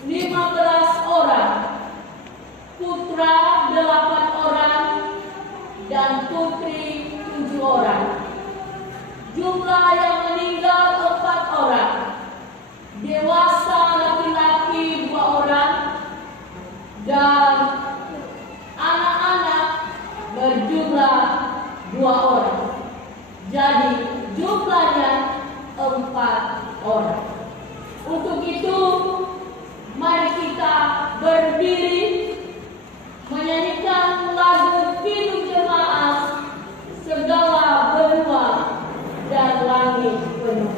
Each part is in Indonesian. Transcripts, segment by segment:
15 orang, putra 8 orang, dan putri 7 orang. Jumlah yang meninggal 4 orang, dewasa laki-laki 2 orang, dan anak-anak berjumlah 2 orang. Jadi jumlahnya 4 orang. Untuk itu, mari kita berdiri menyanyikan lagu Kidung Jemaat, segala benua dan langit penuh.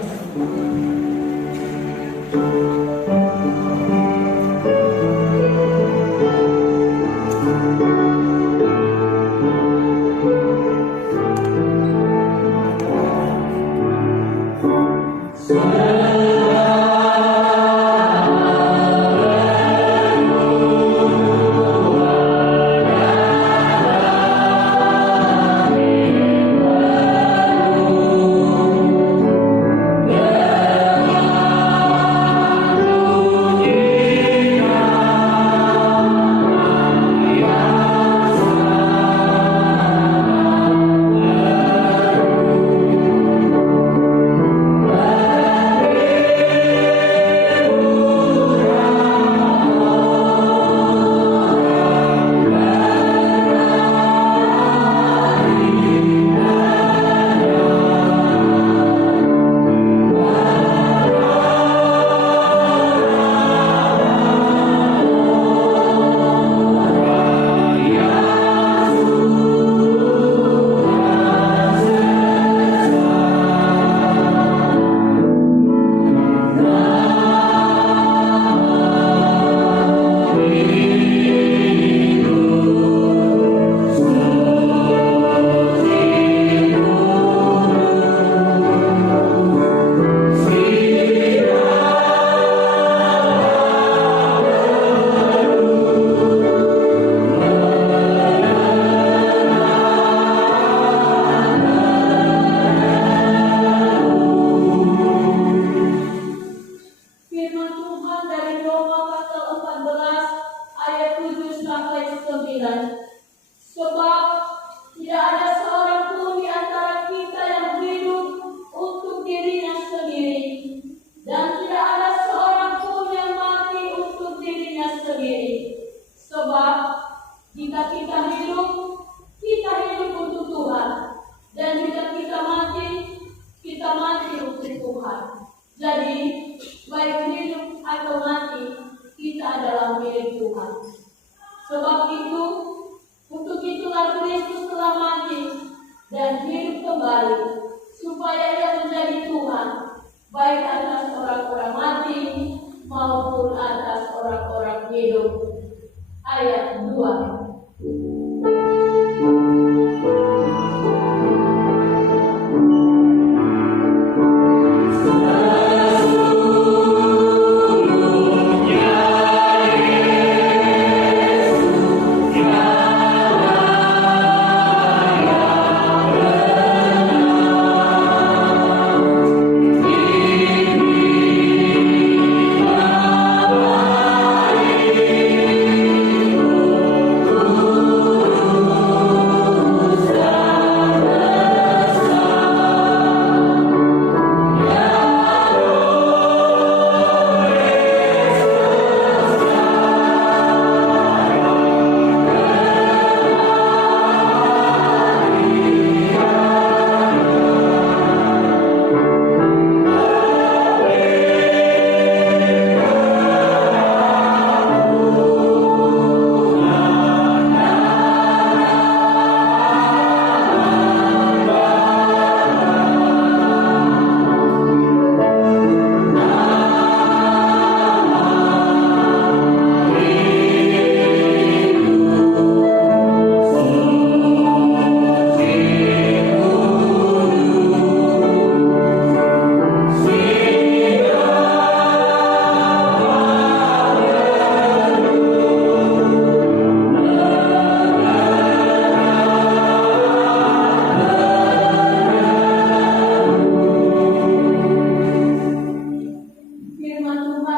Sebab tidak ada seorang pun di antara kita yang hidup untuk dirinya sendiri, dan tidak ada seorang pun yang mati untuk dirinya sendiri. Sebab jika kita hidup untuk Tuhan, dan jika kita mati untuk Tuhan. Jadi baik hidup atau mati, kita adalah milik Tuhan. Sebab itu, untuk itulah Kristus telah mati dan hidup kembali, supaya Ia menjadi Tuhan, baik atas orang-orang mati maupun atas orang-orang hidup. Ayat 2. Amen.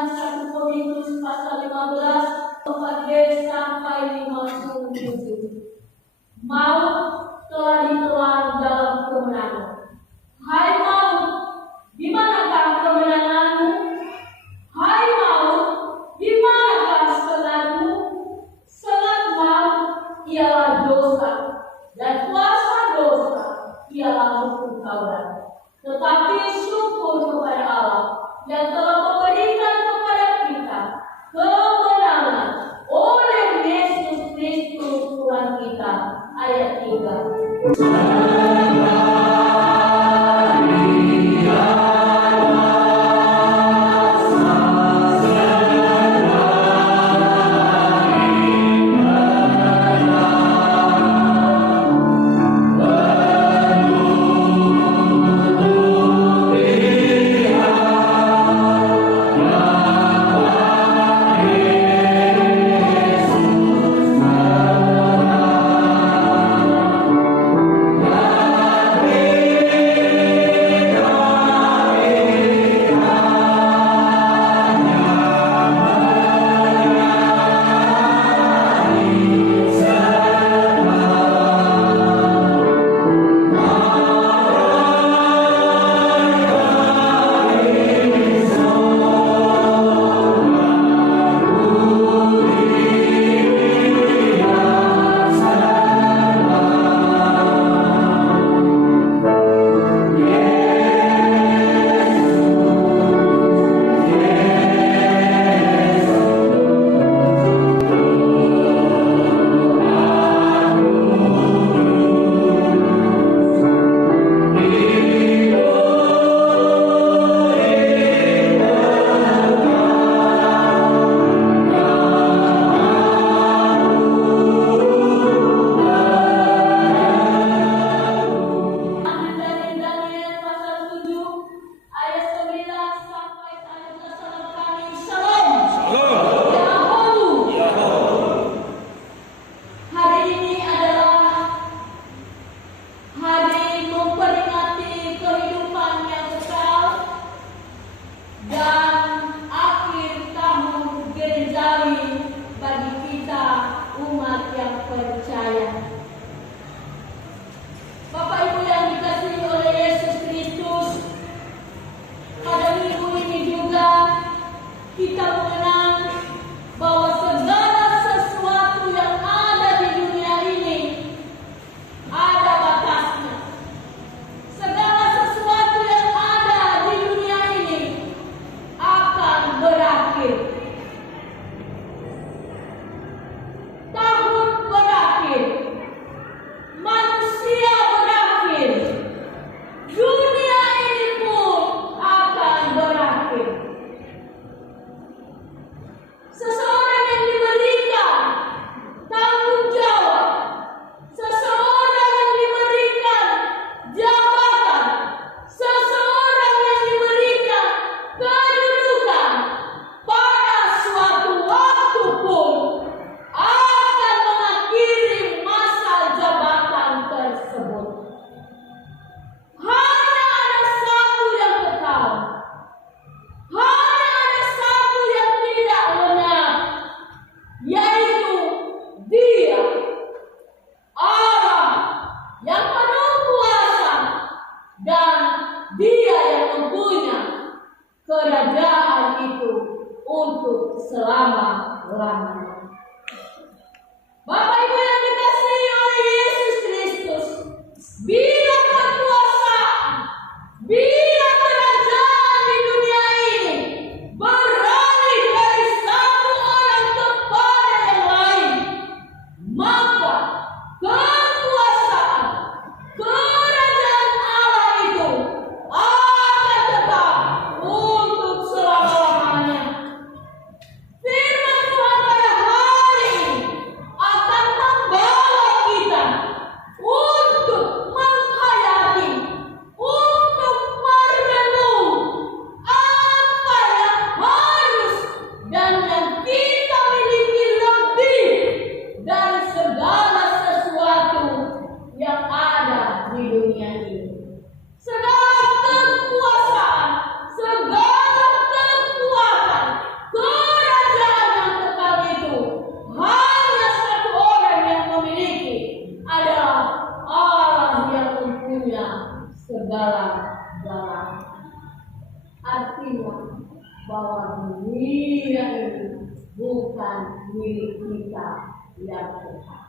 Firman 1 Korintus pasal 15 14 sampai 57. Maut telah ditelan dalam kemenangan. Hai maut, di manakah kemenanganmu? Hai maut, di manakah sengatmu? Sengat maut ialah dosa, dan kuasa dosa ialah hukum Taurat. Tetapi syukur kepada Allah yang telah memberikan kepada kita kemenangan oleh Yesus Kristus Tuhan kita. Ayat 3. selama-lamanya. Bapak Ibu yang dikasihi oleh Yesus Kristus, bila kekuasaan, bila kerajaan di dunia ini beralih dari satu orang kepada yang lain, maka kekuasaan kerajaan Allah itu akan tetap untuk selama-lamanya. Firman Tuhan pada bahwa dunia ini bukan milik kita yang Tuhan.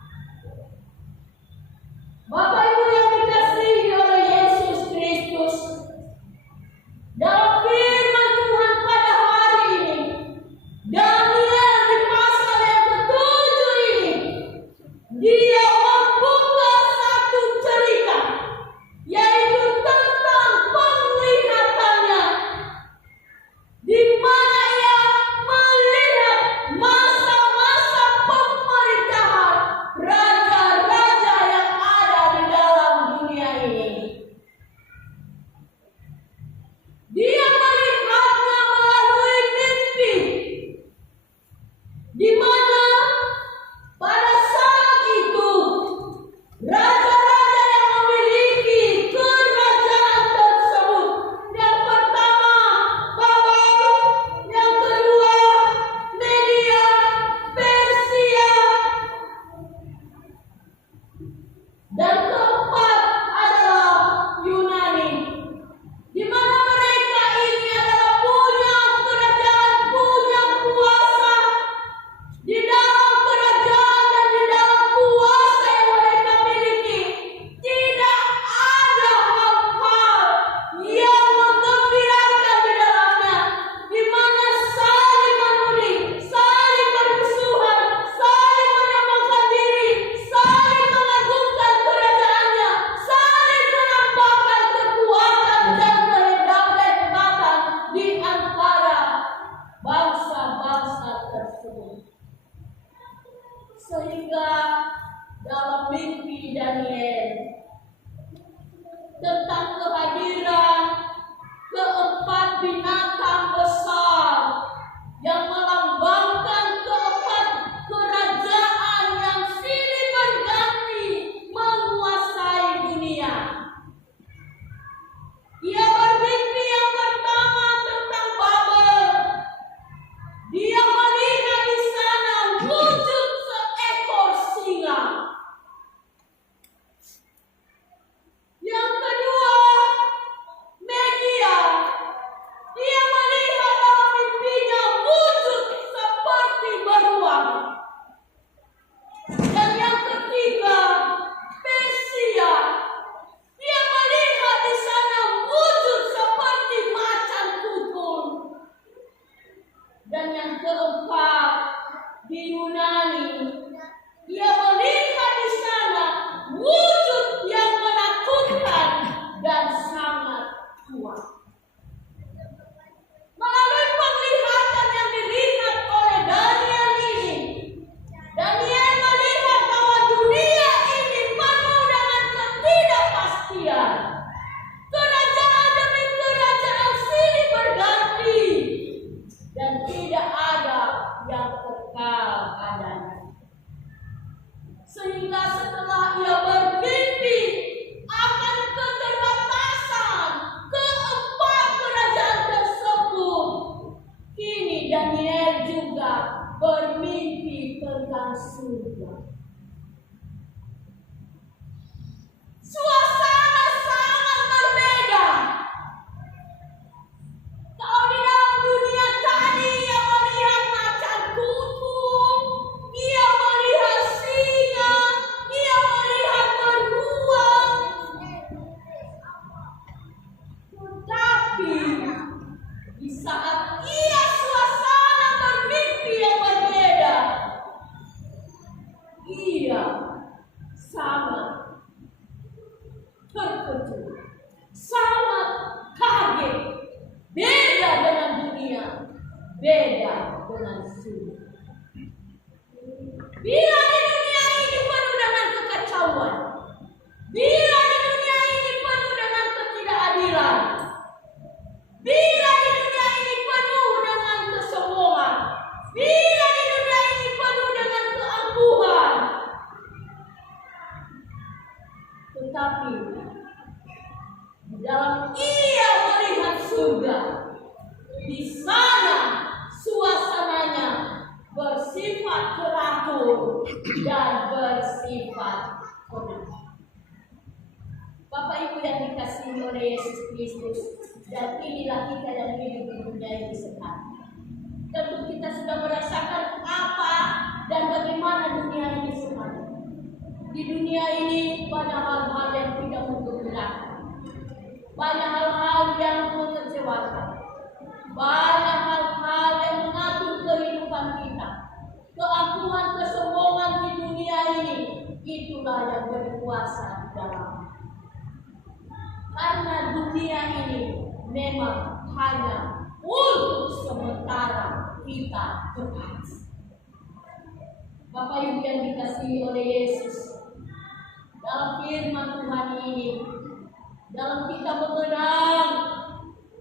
Bapak Ibu yang dikasihi oleh Yesus Kristus, dalam firman Tuhan pada hari ini, Daniel di pasal yang ke-7 ini, dia membuka satu cerita, yaitu tentang penglihatannya, di mana ia melihat masa-masa pemerintahan raja-raja yang ada di dalam dunia ini. Dia melihatnya melalui mimpi, di mana pada saat itu raja-raja yang memiliki kerajaan tersebut, yang pertama Babel, yang kedua Media, Persia, dan keempat adalah Yunani, di mana mereka ini adalah punya kerajaan, punya kuasa. Di dalam kerajaan dan di dalam kuasa yang mereka miliki, tidak ada hal-hal yang menggembirakan di dalamnya, di mana saling menuding, saling bermusuhan, saling menyamakan diri, saling mengagungkan kerajaannya, saling menampakkan kekuatan dan kehebatan di antara bangsa-bangsa tersebut. Sehingga dalam mimpi Daniel tentang kehadiran keempat binatang besar yang melambangkan keempat kerajaan yang silih berganti menguasai dunia. Ia bermimpi yang pertama tentang Babel. Dia melihat di sana wujud seekor singa. Yang kedua, Media. Dia melihat dalam mimpinya wujud seperti beruang. Dan yang ketiga, Persia. Dia melihat di sana wujud seperti macan tutul. Dan yang keempat, di Yunani, ia melihat di sana wujud yang menakutkan dan sangat kuat. Melalui penglihatan yang dilihat oleh Daniel ini, Daniel melihat bahwa dunia ini penuh dengan ketidakpastian. Kerajaan demi kerajaan silih berganti, dan tidak ada yang kekal adanya. Sehingga setelah ia bermimpi akan keterbatasan keempat kerajaan tersebut, kini Daniel juga bermimpi tentang surga. Suasana sangat berbeda. Kalau di dalam dunia tadi ia melihat macan tutul, ia melihat singa, ia melihat beruang. Tetapi di saat ia suasana bermimpi yang berbeda, ia sangat terkejut, sangat kaget. Beda dengan dunia, beda dengan surga. Bila di dunia ini penuh dengan kekacauan, bila di dunia ini penuh dengan ketidakadilan, bila di dunia ini penuh dengan kesombongan, bila di dunia ini penuh dengan keangkuhan, tetapi di dalam ia melihat surga, di sana suasananya bersifat teratur dan bersifat tenang. Bapak Ibu yang dikasihi oleh Yesus Kristus, dan inilah kita yang hidup di dunia ini sekarang. itulah yang berkuasa di dalam. Karena dunia ini memang hanya untuk sementara kita cepat. Bapak Ibu yang dikasihi oleh Yesus, dalam firman Tuhan ini, dalam kita mengenang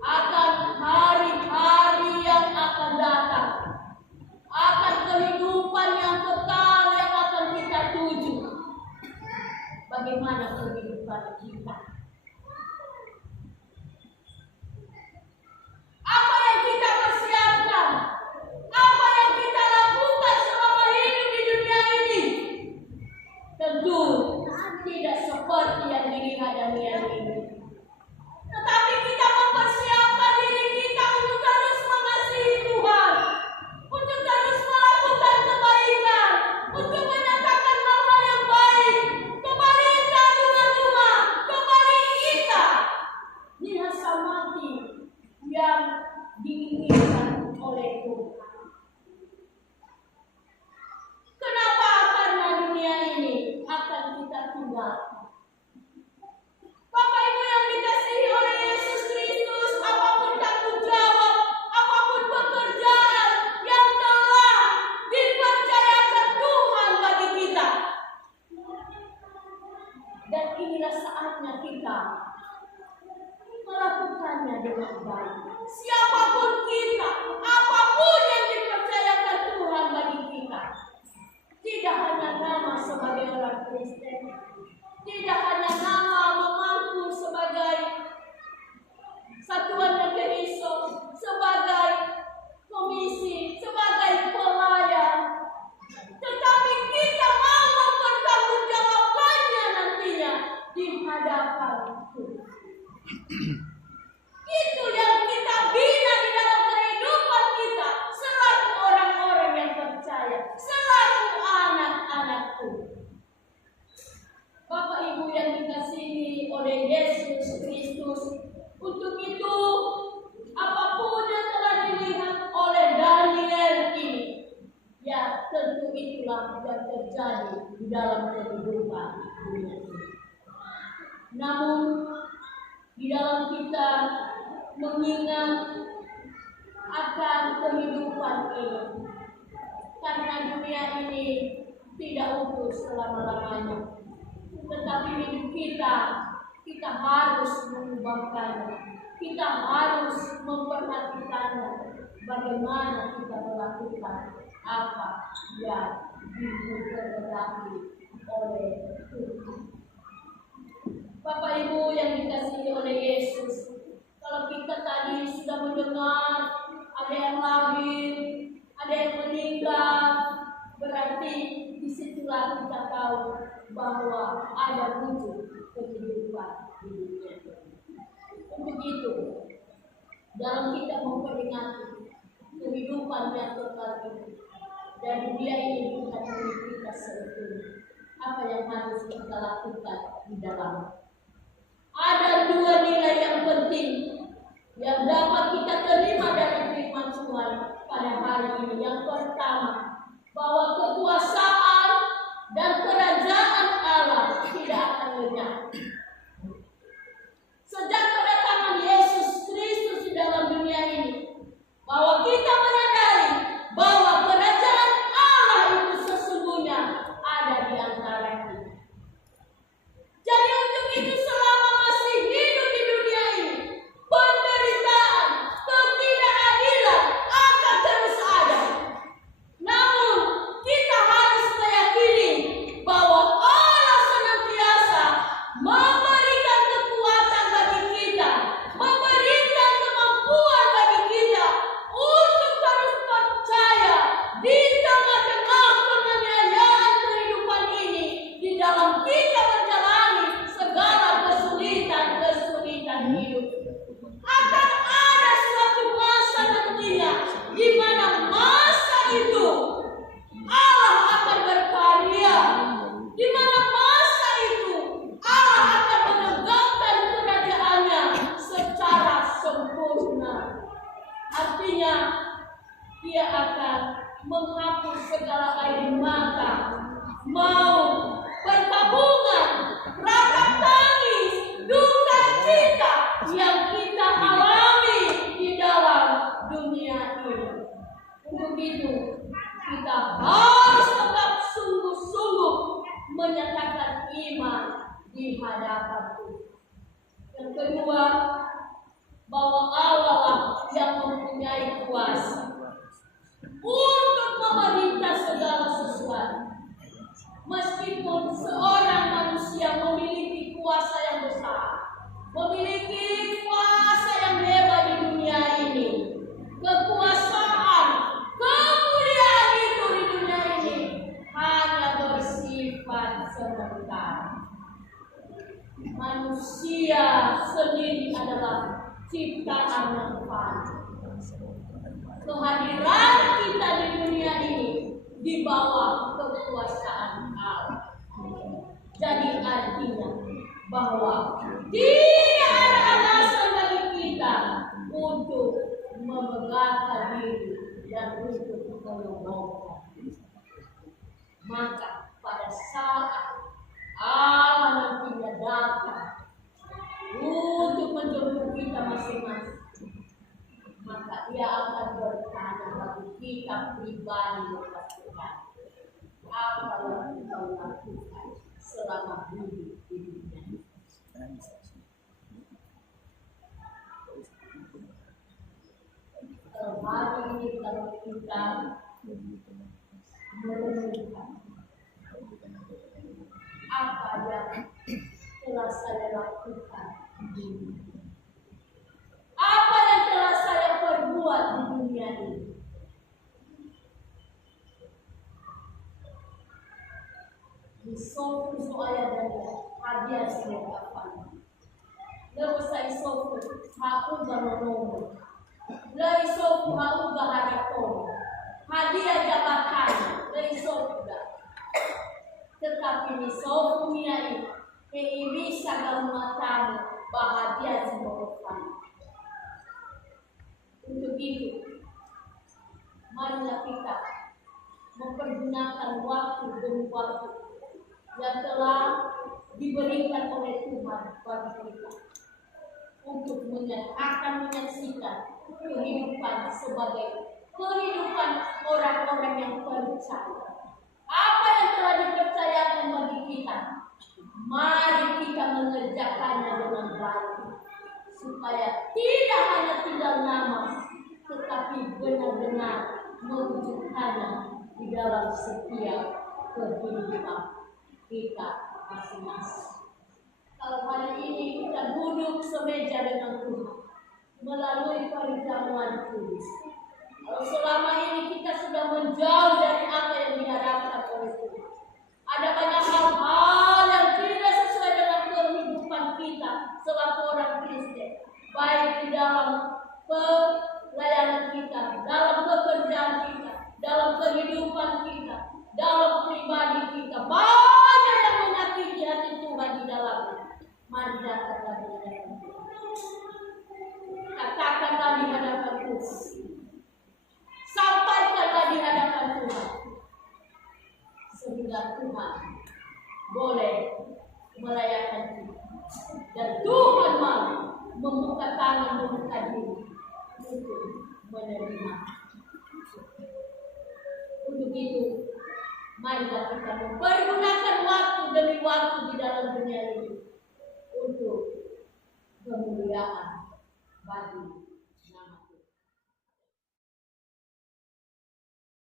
akan hari-hari yang akan datang, akan kehidupan yang kekal yang akan kita tuju. Bagaimana kehidupan kita? Apa yang kita persiapkan? Apa yang kita lakukan selama hidup di dunia ini? Tentu tidak seperti yang dilihat dunia ini. Tetapi kita mempersiapkan diri kita untuk terus mengasihi Tuhan, untuk terus melakukan kebaikan, untuk menyatakan hal-hal yang baik kepada rumah-rumah, kepada kita. Lihat samati yang diinginkan oleh Tuhan. Kenapa? Karena dunia ini akan kita tinggal. Bapak Ibu yang dikasihi oleh Yesus Kristus, apapun tanggung jawab, apapun pekerjaan yang telah dipercayakan Tuhan bagi kita, dan inilah saatnya kita melakukannya dengan baik. Siapapun kita, apapun yang dipercayakan Tuhan bagi kita, tidak hanya nama sebagai orang Kristen, tidak hanya nama memangku sebagai Satuan Negara Kristus, sebagai komisi, sebagai pelayan, tetapi kita mau mempertanggungjawabkannya nantinya di hadapan Tuhan. Itu yang kita bina di dalam kehidupan kita selaku orang-orang yang percaya, selaku anak-anak Tuhan. Bapak Ibu yang dikasihi oleh Yesus Kristus, untuk itu apapun yang telah dilihat oleh Daniel ini, ya tentu itulah yang terjadi di dalam kehidupan dunia ini. Namun di dalam kita mengingat akan kehidupan ini, karena dunia ini tidak utuh selama-lamanya, tetapi hidup kita harus mengubahkannya, kita harus memperhatikannya, bagaimana kita melakukan apa yang dikehendaki oleh Tuhan. Bapak Ibu yang dikasihi oleh Yesus, kalau kita tadi sudah mendengar ada yang lahir, ada yang meninggal, berarti disitulah kita tahu bahwa ada wujud kehidupan di dunia ini. Untuk itu, dalam kita memperingati kehidupan yang kekal ini, dan dunia ini bukan milik kita sebetulnya, apa yang harus kita lakukan di dalam? Ada dua nilai yang penting yang dapat kita terima dari firman Tuhan pada hari ini. Yang pertama, bahwa kekuasaan dan kerajaan Allah tidak akan lenyap. Sejak kedatangan Yesus Kristus di dalam dunia ini, bahwa kita menyadari bahwa kerajaan Allah itu sesungguhnya ada di antara kita. Jadi untuk itu selama masih hidup di dunia ini, penderitaan, ketidakadilan akan terus ada. Namun kita harus meyakini bahwa Allah senantiasa memberikan kekuatan bagi kita, memberikan kemampuan bagi kita untuk terus percaya di tengah-tengah penganiayaan kehidupan ini, di dalam kita menjalani segala kesulitan hidup. Akan ada suatu masa nantinya di mana masa itu Allah akan berkarya, di mana masa itu Allah akan menegakkan kerajaannya secara sempurna. Artinya Dia akan menghapus segala air mata, maut, tabungan, ratap tangis, duka cita yang kita alami di dalam dunia ini. Untuk itu, kita harus tetap sungguh-sungguh menyatakan iman di hadapan Tuhan. Yang kedua, bahwa Allah lah yang mempunyai kuasa untuk memerintah segala sesuatu. Meskipun seorang manusia memiliki kuasa yang besar, memiliki kuasa yang hebat di dunia ini, kekuasaan, kemuliaan itu di dunia ini hanya bersifat sementara. Manusia sendiri adalah ciptaan yang fana. Kehadiran kita di dunia ini di bawah kekuasaan Allah. Jadi artinya bahwa tidak ada alasan bagi kita untuk memegahkan diri dan untuk menyombongkan. Maka pada saat Allah nantinya datang untuk menjemput kita masing-masing, maka Ia akan bertanya bagi kita pribadi melakukan apa yang kita lakukan selama hidup di dunia. Hari ini kalau kita merenungkan apa yang telah saya lakukan di dunia, apa yang telah saya perbuat di dunia ini, di sofu soaya dan hadiah semoga apa lalu saya sofu aku ganonomo dari sofu aku gaharaton hadiah jabatan dari sofu tetapi di sofu niai bisa gamatan bahagia semoga. Untuk itu, marilah kita mempergunakan waktu demi waktu yang telah diberikan oleh Tuhan bagi kita untuk menyaksikan kehidupan sebagai kehidupan orang-orang yang percaya. Apa yang telah dipercayakan bagi kita, mari kita mengerjakannya dengan baik, supaya tidak hanya tinggal nama, tetapi benar-benar mewujudkannya di dalam setiap kehidupan kita masing-masing. Kalau hari ini kita duduk semeja dengan Tuhan melalui perjamuan kudus, kalau selama ini kita sudah menjauh dari apa yang diharapkan oleh Tuhan, ada banyak hal-hal yang tidak sesuai dengan kehidupan kita selaku orang Kristen, baik di dalam pelayanan kita, dalam pekerjaan kita, dalam kehidupan kita, dalam pribadi kita, banyak yang menyakiti hati Tuhan di dalamnya. Mari datanglah di hadapan Tuhan, katakanlah di hadapan Tuhan, sampaikanlah di hadapan Tuhan, sehingga Tuhan boleh melayakan kita, dan Tuhan mau membuka tangan, membuka diri untuk menerima. Untuk itu, marilah kita mempergunakan waktu demi waktu di dalam dunia ini untuk kemuliaan bagi